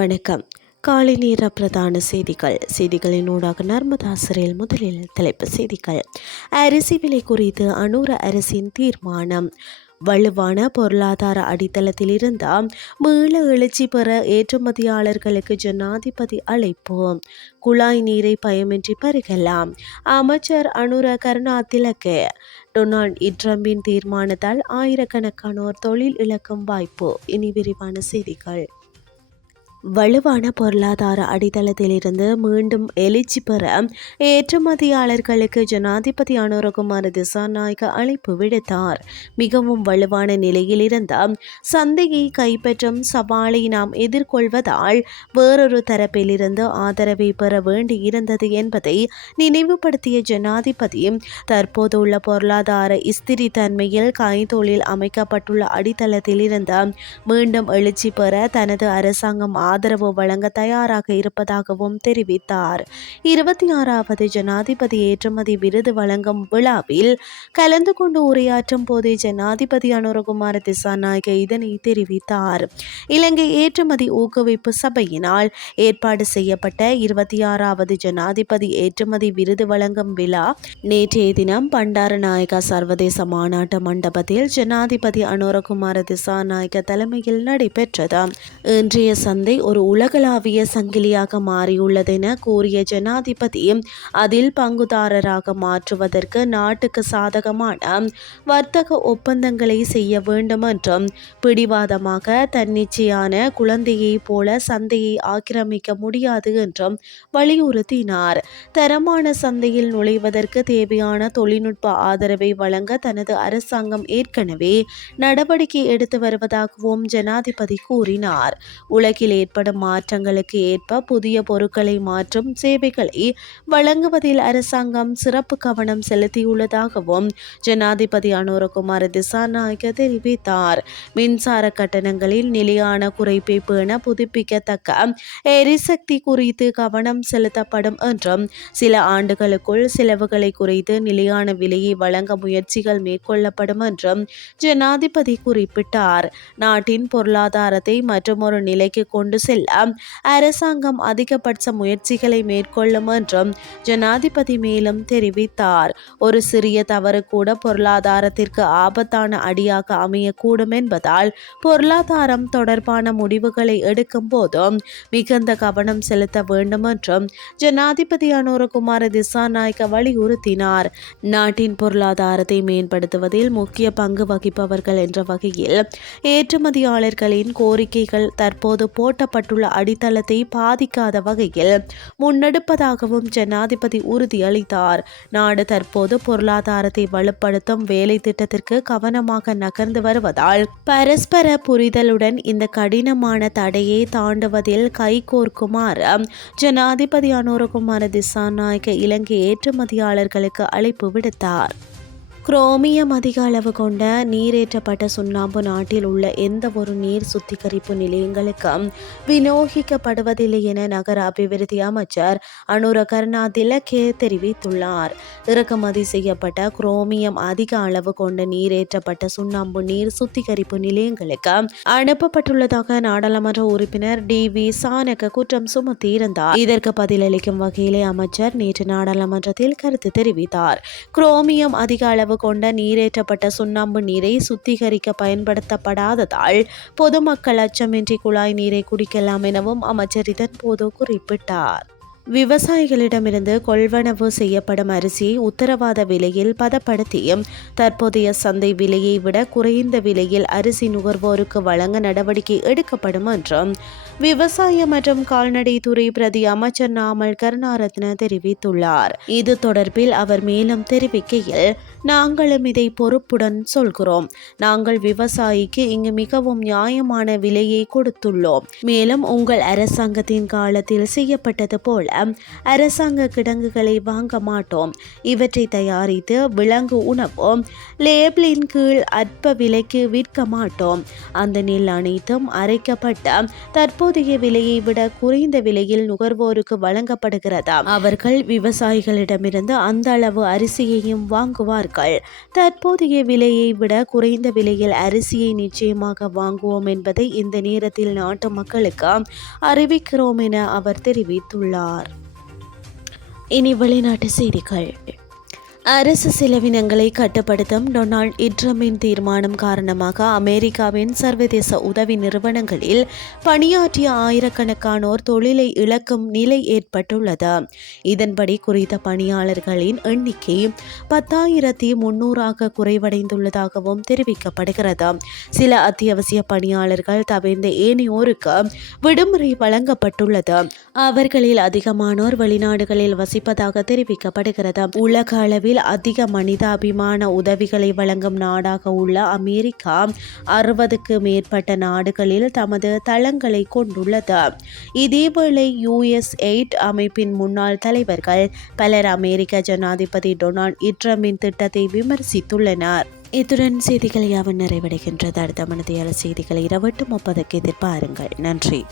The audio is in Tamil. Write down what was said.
வணக்கம். காலை நேர பிரதான செய்திகள். செய்திகளின் ஊடாக நர்மதாசரில் முதலில் தலைப்பு செய்திகள். அரிசி விலை குறித்து அனூர அரசின் தீர்மானம். வலுவான பொருளாதார அடித்தளத்தில் இருந்தால் மீள எழுச்சி பெற ஏற்றுமதியாளர்களுக்கு ஜனாதிபதி அழைப்பு. குழாய் நீரை பயமின்றி பருகலாம். அமைச்சர் அனுர கருணாதிலக்கு. டொனால்ட் ட்ரம்பின் தீர்மானத்தால் ஆயிரக்கணக்கானோர் தொழில் இழக்கும் வாய்ப்பு. இனி விரிவான செய்திகள். வலுவான பொருளாதார அடித்தளத்திலிருந்து மீண்டும் எழுச்சி பெற ஏற்றுமதியாளர்களுக்கு ஜனாதிபதி அனுரகுமார் திசாநாயக்க அழைப்பு விடுத்தார். மிகவும் வலுவான நிலையில் இருந்த சந்தையை கைப்பற்றும் சவாலை நாம் எதிர்கொள்வதால் வேறொரு தரப்பிலிருந்து ஆதரவை பெற வேண்டியிருந்தது என்பதை நினைவுபடுத்திய ஜனாதிபதி தற்போதுள்ள பொருளாதார இஸ்திரி தன்மையில் கைத்தொழில் அமைக்கப்பட்டுள்ள அடித்தளத்திலிருந்து மீண்டும் எழுச்சி பெற தனது அரசாங்கம் ஆதரவு வழங்க தயாராக இருப்பதாகவும் தெரிவித்தார். இருபத்தி ஆறாவது ஜனாதிபதி ஏற்றுமதி விருது வழங்கும் விழாவில் கலந்து கொண்டு உரையாற்றும் போதே ஜனாதிபதி அனுரகுமார திசாநாயக இதனை தெரிவித்தார். இலங்கை ஏற்றுமதி ஊக்குவிப்பு சபையினால் ஏற்பாடு செய்யப்பட்ட இருபத்தி ஆறாவது ஜனாதிபதி ஏற்றுமதி விருது வழங்கும் விழா நேற்றைய தினம் பண்டாரநாயகா சர்வதேச மாநாட்டு மண்டபத்தில் ஜனாதிபதி அனுரகுமார திசாநாயக்க தலைமையில் நடைபெற்றது. இன்றைய சந்தை ஒரு உலகளாவிய சங்கிலியாக மாறியுள்ளதென கூறிய ஜனாதிபதி அதில் பங்குதாரராக மாற்றுவதற்கு நாட்டுக்கு சாதகமான வர்த்தக ஒப்பந்தங்களை செய்ய வேண்டும் என்றும் பிடிவாதமாக தன்னிச்சையான குழந்தையைப் போல சந்தையை ஆக்கிரமிக்க முடியாது என்றும் வலியுறுத்தினார். தரமான சந்தையில் நுழைவதற்கு தேவையான தொழில்நுட்ப ஆதரவை வழங்க தனது அரசாங்கம் ஏற்கனவே நடவடிக்கை எடுத்து வருவதாகவும் ஜனாதிபதி கூறினார். உலகில் ஏற்படும் மாற்றங்களுக்கு ஏற்ப புதிய பொருட்களை மாற்றும் சேவைகளை வழங்குவதில் அரசாங்கம் சிறப்பு கவனம் செலுத்தியுள்ளதாகவும் ஜனாதிபதி அனுரகுமார் திசாநாயக தெரிவித்தார். மின்சார கட்டணங்களில் நிலையான குறைப்பை பேண புதுப்பிக்கத்தக்க எரிசக்தி குறித்து கவனம் செலுத்தப்படும் என்றும் சில ஆண்டுகளுக்குள் செலவுகளை குறைத்து நிலையான விலையை வழங்க முயற்சிகள் மேற்கொள்ளப்படும் என்றும் ஜனாதிபதி குறிப்பிட்டார். நாட்டின் பொருளாதாரத்தை மற்றொரு நிலைக்கு கொண்டு செல்ல அரசாங்கம் அதிகபட்ச முயற்சிகளை மேற்கொள்ளும் என்றும் ஜனாதிபதி மேலும் தெரிவித்தார். ஒரு சிறிய தவறு கூட பொருளாதாரத்திற்கு ஆபத்தான அடியாக அமையக்கூடும் என்பதால் பொருளாதாரம் தொடர்பான முடிவுகளை எடுக்கும் போதும் மிகுந்த கவனம் செலுத்த வேண்டும் என்றும் ஜனாதிபதி அனுரகுமார திசாநாயக்க வலியுறுத்தினார். நாட்டின் பொருளாதாரத்தை மேம்படுத்துவதில் முக்கிய பங்கு வகிப்பவர்கள் என்ற வகையில் ஏற்றுமதியாளர்களின் கோரிக்கைகள் தற்போது போட்ட அமைக்கப்பட்டுள்ள அடித்தளத்தை பாதிக்காத வகையில் முன்னெடுப்பதாகவும் ஜனாதிபதி உறுதியளித்தார். நாடு தற்போது பொருளாதாரத்தை வலுப்படுத்தும் வேலை திட்டத்திற்கு கவனமாக நகர்ந்து வருவதால் பரஸ்பர புரிதலுடன் இந்த கடினமான தடையை தாண்டுவதில் கைகோர்க்குமாறு ஜனாதிபதி அனுரகுமார திசாநாயக்க இலங்கை ஏற்றுமதியாளர்களுக்கு அழைப்பு விடுத்தார். குரோமியம் அதிக அளவு கொண்ட நீரேற்றப்பட்ட சுண்ணாம்பு நாட்டில் உள்ள எந்த ஒரு நீர் சுத்திகரிப்பு நிலையங்களுக்கும் விநியோகிக்கப்படுவதில்லை என நகர அபிவிருத்தி அமைச்சர் அனுர கருணாதிலகே தெரிவித்துள்ளார். இறக்குமதி செய்யப்பட்ட குரோமியம் அதிக அளவு கொண்ட நீரேற்றப்பட்ட சுண்ணாம்பு நீர் சுத்திகரிப்பு நிலையங்களுக்கு அனுப்பப்பட்டுள்ளதாக நாடாளுமன்ற உறுப்பினர் டி வி சானக குற்றம் சுமத்தியிருந்தார். இதற்கு பதிலளிக்கும் வகையிலே அமைச்சர் நேற்று நாடாளுமன்றத்தில் கருத்து தெரிவித்தார். குரோமியம் அதிக அளவு கொண்ட நீரேற்றப்பட்ட சுண்ணாம்பு நீரை சுத்திகரிக்க பயன்படுத்தப்படாததால் பொதுமக்கள் அச்சமின்றி குழாய் நீரை குடிக்கலாம் எனவும் அமைச்சர் இதன்போது குறிப்பிட்டார். விவசாயிகளிடமிருந்து கொள்வனவு செய்யப்படும் அரிசியை உத்தரவாத விலையில் பதப்படுத்தியும் தற்போதைய சந்தை விலையை விட குறைந்த விலையில் அரிசி நுகர்வோருக்கு வழங்க நடவடிக்கை எடுக்கப்படும் என்றும் விவசாய மற்றும் கால்நடை துறை பிரதி அமைச்சர் நாமல் கருணாரத்ன தெரிவித்துள்ளார். இது தொடர்பில் அவர் மேலும் தெரிவிக்கையில் நாங்களும் இதை பொறுப்புடன் சொல்கிறோம். நாங்கள் விவசாயிக்கு இங்கு மிகவும் நியாயமான விலையை கொடுத்துள்ளோம். மேலும் உங்கள் அரசாங்கத்தின் காலத்தில் செய்யப்பட்டது போல அரசாங்க கிடங்குகளை வாங்க மாட்டோம். இவற்றை தயாரித்து விலங்கு உணவும் லேபிளின் கீழ் அற்ப விலைக்கு விற்க மாட்டோம். அந்த நெல் அனைத்தும் அரைக்கப்பட்ட தற்போது தற்போதைய விலையை விட குறைந்த விலையில் நுகர்வோருக்கு வழங்கப்படுகிறதாம் அவர்கள் விவசாயிகளிடமிருந்து அந்த அளவு அரிசியையும் வாங்குவார்கள். தற்போதைய விலையை விட குறைந்த விலையில் அரிசியை நிச்சயமாக வாங்குவோம் என்பதை இந்த நேரத்தில் நாட்டு மக்களுக்கு அறிவிக்கிறோம் என அவர் தெரிவித்துள்ளார். இனி வெளிநாட்டு செய்திகள். அரசு செலவினங்களை கட்டுப்படுத்தும் டொனால்ட் இட்ரமின் தீர்மானம் காரணமாக அமெரிக்காவின் சர்வதேச உதவி நிறுவனங்களில் பணியாற்றிய ஆயிரக்கணக்கானோர் தொழிலை இழக்கும் நிலை ஏற்பட்டுள்ளது. இதன்படி குறித்த பணியாளர்களின் எண்ணிக்கை பத்தாயிரத்தி முன்னூறாக குறைவடைந்துள்ளதாகவும் தெரிவிக்கப்படுகிறது. சில அத்தியாவசிய பணியாளர்கள் தவிர்ந்த ஏனையோருக்கு விடுமுறை வழங்கப்பட்டுள்ளது. அவர்களில் அதிகமானோர் வெளிநாடுகளில் வசிப்பதாக தெரிவிக்கப்படுகிறது. உலக அளவில் அதிக மனிதாபிமான உதவிகளை வழங்கும் நாடாக உள்ள அமெரிக்கா அறுபதுக்கு மேற்பட்ட நாடுகளில் தமது தளங்களை கொண்டுள்ளது. இதேவேளை யுஎஸ் எய்ட் அமைப்பின் முன்னாள் தலைவர்கள் பலர் அமெரிக்க ஜனாதிபதி டொனால்ட் இட்ரமின் திட்டத்தை விமர்சித்துள்ளனர். இத்துடன் செய்திகள் யாவும் நிறைவடைகின்றது. அடுத்த மனதியாளர் செய்திகளை இரவட்டு முப்பதுக்கு எதிர்பாருங்கள். நன்றி.